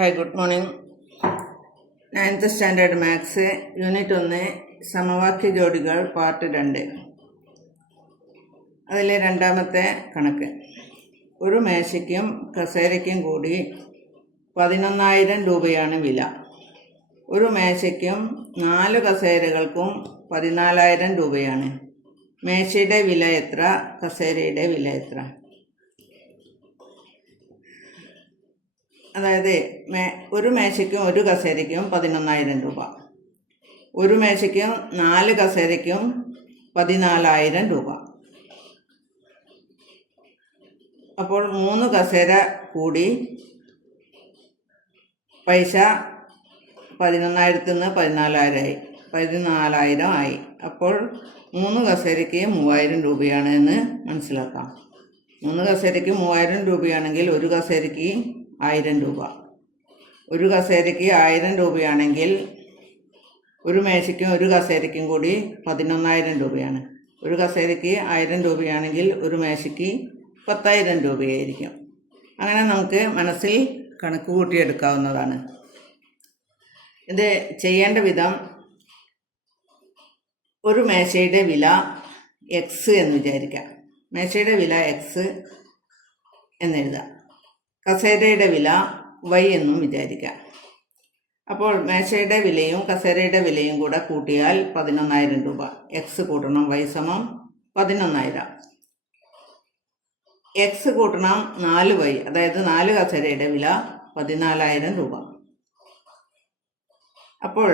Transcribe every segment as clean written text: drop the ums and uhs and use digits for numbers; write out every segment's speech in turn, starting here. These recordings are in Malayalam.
Hi, good morning. 9th Standard Maths, Unit 1, സമവാക്യ ജോഡികൾ പാർട്ട് 2. അതിലെ രണ്ടാമത്തെ കണക്ക്. ഒരു മേശയ്ക്കും കസേരയ്ക്കും കൂടി 11,000 രൂപയാണ് വില. ഒരു മേശയ്ക്കും 4 കസേരകൾക്കും 14,000 രൂപയാണ്. മേശയുടെ വില എത്ര? കസേരയുടെ വില എത്ര? അതായത് ഒരു മേശയ്ക്കും ഒരു കസേരയ്ക്കും 11,000 രൂപ, ഒരു മേശയ്ക്കും 4 കസേരയ്ക്കും 14,000 രൂപ. അപ്പോൾ 3 കസേര കൂടി പൈസ 11,000 നിന്ന് 14,000 ആയി. അപ്പോൾ 3 കസേരയ്ക്ക് 3,000 രൂപയാണ് എന്ന് മനസ്സിലാക്കാം. 3 കസേരയ്ക്ക് 3,000 രൂപയാണെങ്കിൽ ഒരു കസേരയ്ക്ക് 1,000 രൂപ. ഒരു കസേരയ്ക്ക് 1,000 രൂപയാണെങ്കിൽ ഒരു മേശയ്ക്കും ഒരു കസേരയ്ക്കും കൂടി 11,000 രൂപയാണ്. ഒരു കസേരയ്ക്ക് 1,000 രൂപയാണെങ്കിൽ ഒരു മേശയ്ക്ക് 10,000 രൂപയായിരിക്കും. അങ്ങനെ നമുക്ക് മനസ്സിൽ കണക്ക് കൂട്ടിയെടുക്കാവുന്നതാണ്. ഇത് ചെയ്യേണ്ട വിധം, ഒരു മേശയുടെ വില എക്സ് എന്ന് വിചാരിക്കാം. മേശയുടെ വില എക്സ് എന്നെഴുതാം. കസേരയുടെ വില വൈ എന്നും വിചാരിക്കാം. അപ്പോൾ മേശയുടെ വിലയും കസേരയുടെ വിലയും കൂടെ കൂട്ടിയാൽ 11,000 രൂപ. എക്സ് കൂട്ടണം വൈ സമം 11,000. എക്സ് കൂട്ടണം 4 വൈ, അതായത് 4 കസേരയുടെ വില 14,000 രൂപ. അപ്പോൾ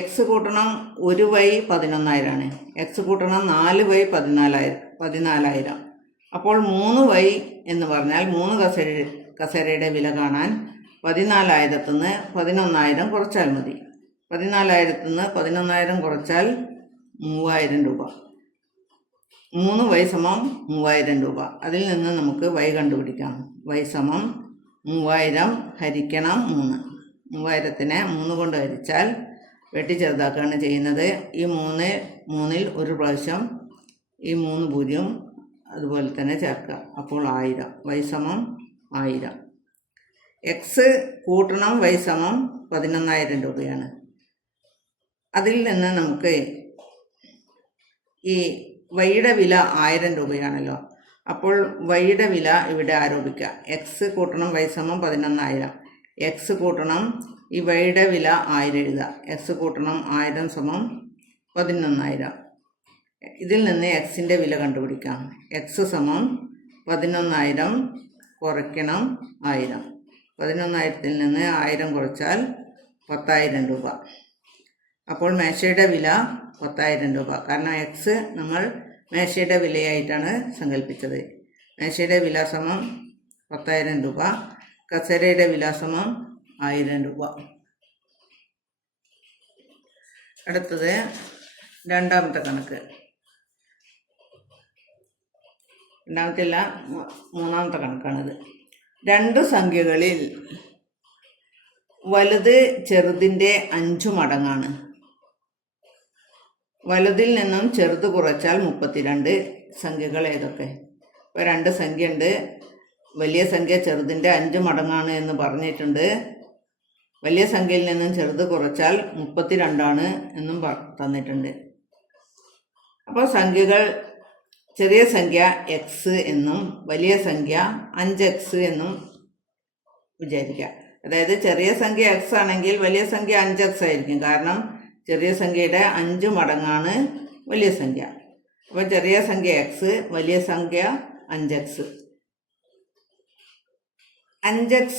എക്സ് കൂട്ടണം 1 വൈ 11,000 ആണ്. എക്സ് കൂട്ടണം 4 വൈ 14,000. അപ്പോൾ 3 വൈ എന്ന് പറഞ്ഞാൽ 3 കസേരയുടെ വില കാണാൻ 14,000 നിന്ന് 11,000 കുറച്ചാൽ മതി. 14,000 നിന്ന് 11,000 കുറച്ചാൽ 3,000 രൂപ. 3 വൈ സമം 3,000 രൂപ. അതിൽ നിന്ന് നമുക്ക് വൈ കണ്ടുപിടിക്കാം. വൈ സമം 3,000 ഹരിക്കണം 3. 3,000നെ 3 കൊണ്ട് ഹരിച്ചാൽ വെട്ടി ചെറുതാക്കുകയാണ് ചെയ്യുന്നത്. ഈ 3ൽ ഒരു പ്രാവശ്യം ഈ 3 പൂജ്യം അതുപോലെ തന്നെ ചേർക്കുക. അപ്പോൾ 1000. വൈ സമം 1000. എക്സ് കൂട്ടണം വൈ സമം 11,000 രൂപയാണ്. അതിൽ നിന്ന് നമുക്ക് ഈ വൈയുടെ വില 1000 രൂപയാണല്ലോ. അപ്പോൾ വൈയുടെ വില ഇവിടെ ആരോപിക്കുക. എക്സ് കൂട്ടണം വൈ സമം 11,000. എക്സ് കൂട്ടണം ഈ വൈയുടെ വില 1000 എഴുതുക. എക്സ് കൂട്ടണം 1000 സമം 11,000. ഇതിൽ നിന്ന് എക്സിൻ്റെ വില കണ്ടുപിടിക്കാം. എക്സ് സമം 11,000 കുറയ്ക്കണം 1000. 11,000ത്തിൽ നിന്ന് 1000 കുറച്ചാൽ 10,000 രൂപ. അപ്പോൾ മേശയുടെ വില 10,000 രൂപ. കാരണം എക്സ് നമ്മൾ മേശയുടെ വിലയായിട്ടാണ് സങ്കല്പിച്ചത്. മേശയുടെ വില സമം 10,000 രൂപ. കസേരയുടെ വില സമം 1000 രൂപ. അടുത്തത് രണ്ടാമത്തെ കണക്ക്. രണ്ടാമത്തെയല്ല, മൂന്നാമത്തെ കണക്കാണിത്. 2 സംഖ്യകളിൽ വലുത് ചെറുതിൻ്റെ 5 മടങ്ങാണ്. വലുതിൽ നിന്നും ചെറുത് കുറച്ചാൽ 32. സംഖ്യകൾ ഏതൊക്കെ? ഇപ്പോൾ 2 സംഖ്യ ഉണ്ട്. വലിയ സംഖ്യ ചെറുതിൻ്റെ 5 മടങ്ങാണ് എന്ന് പറഞ്ഞിട്ടുണ്ട്. വലിയ സംഖ്യയിൽ നിന്നും ചെറുത് കുറച്ചാൽ 32 എന്നും തന്നിട്ടുണ്ട്. അപ്പോൾ സംഖ്യകൾ ചെറിയ സംഖ്യ എക്സ് എന്നും വലിയ സംഖ്യ 5x എന്നും വിചാരിക്കുക. അതായത് ചെറിയ സംഖ്യ എക്സ് ആണെങ്കിൽ വലിയ സംഖ്യ 5x ആയിരിക്കും. കാരണം ചെറിയ സംഖ്യയുടെ 5 മടങ്ങാണ് വലിയ സംഖ്യ. അപ്പോൾ ചെറിയ സംഖ്യ എക്സ്, വലിയ സംഖ്യ 5x. 5x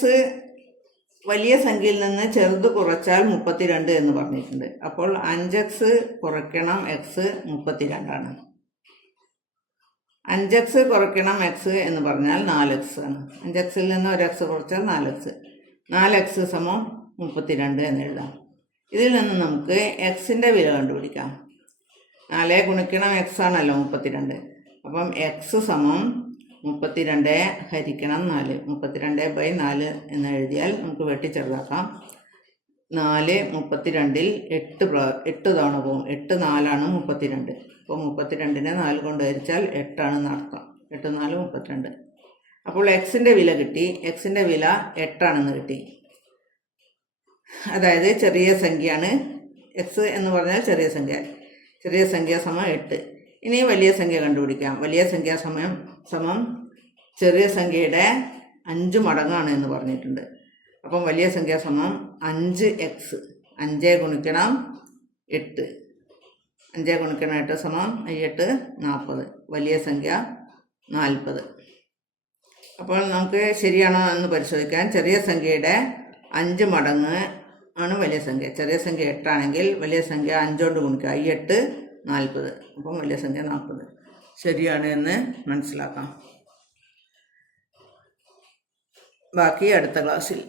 വലിയ സംഖ്യയിൽ നിന്ന് ചെറുത് കുറച്ചാൽ 32 എന്ന് പറഞ്ഞിട്ടുണ്ട്. അപ്പോൾ 5x കുറയ്ക്കണം എക്സ് 32 ആണ്. 5x കുറയ്ക്കണം എക്സ് എന്ന് പറഞ്ഞാൽ 4x ആണ്. 5xൽ നിന്ന് 1x കുറച്ചാൽ 4x. 4x സമം 32 എന്ന് എഴുതാം. ഇതിൽ നിന്ന് നമുക്ക് എക്സിൻ്റെ വില കണ്ടുപിടിക്കാം. 4 ഗുണിക്കണം എക്സ് ആണല്ലോ 32. അപ്പം എക്സ് സമം 32 ഹരിക്കണം 4. 32/4 എന്ന് എഴുതിയാൽ നമുക്ക് വെട്ടിച്ചെറുതാക്കാം. 4 32ൽ 8 തവണ പോകും. 8 4 32. അപ്പോൾ 32നെ 4 കൊണ്ട് ഹരിച്ചാൽ 8 ആണെന്ന് അർത്ഥം. 8 4 32. അപ്പോൾ എക്സിൻ്റെ വില കിട്ടി. എക്സിൻ്റെ വില 8 കിട്ടി. അതായത് ചെറിയ സംഖ്യയാണ്. എക്സ് എന്ന് പറഞ്ഞാൽ ചെറിയ സംഖ്യ. ചെറിയ സംഖ്യ സമം 8. ഇനി വലിയ സംഖ്യ കണ്ടുപിടിക്കാം. വലിയ സംഖ്യ സമം ചെറിയ സംഖ്യയുടെ 5 മടങ്ങാണ് എന്ന് പറഞ്ഞിട്ടുണ്ട്. അപ്പം വലിയ സംഖ്യ സമം 5x. 5 ഗുണിക്കണം 8. 5 ഗുണിക്കണം 8 സമം 8 40. വലിയ സംഖ്യ 40. അപ്പോൾ നമുക്ക് ശരിയാണോ എന്ന് പരിശോധിക്കാൻ. ചെറിയ സംഖ്യയുടെ 5 മടങ്ങ് ആണ് വലിയ സംഖ്യ. ചെറിയ സംഖ്യ 8 ആണെങ്കിൽ വലിയ സംഖ്യ 5 കൊണ്ട് ഗുണിക്കുക. 8 40. അപ്പം വലിയ സംഖ്യ 40 ശരിയാണ് എന്ന് മനസ്സിലാക്കാം. ബാക്കി അടുത്ത ക്ലാസ്സിൽ.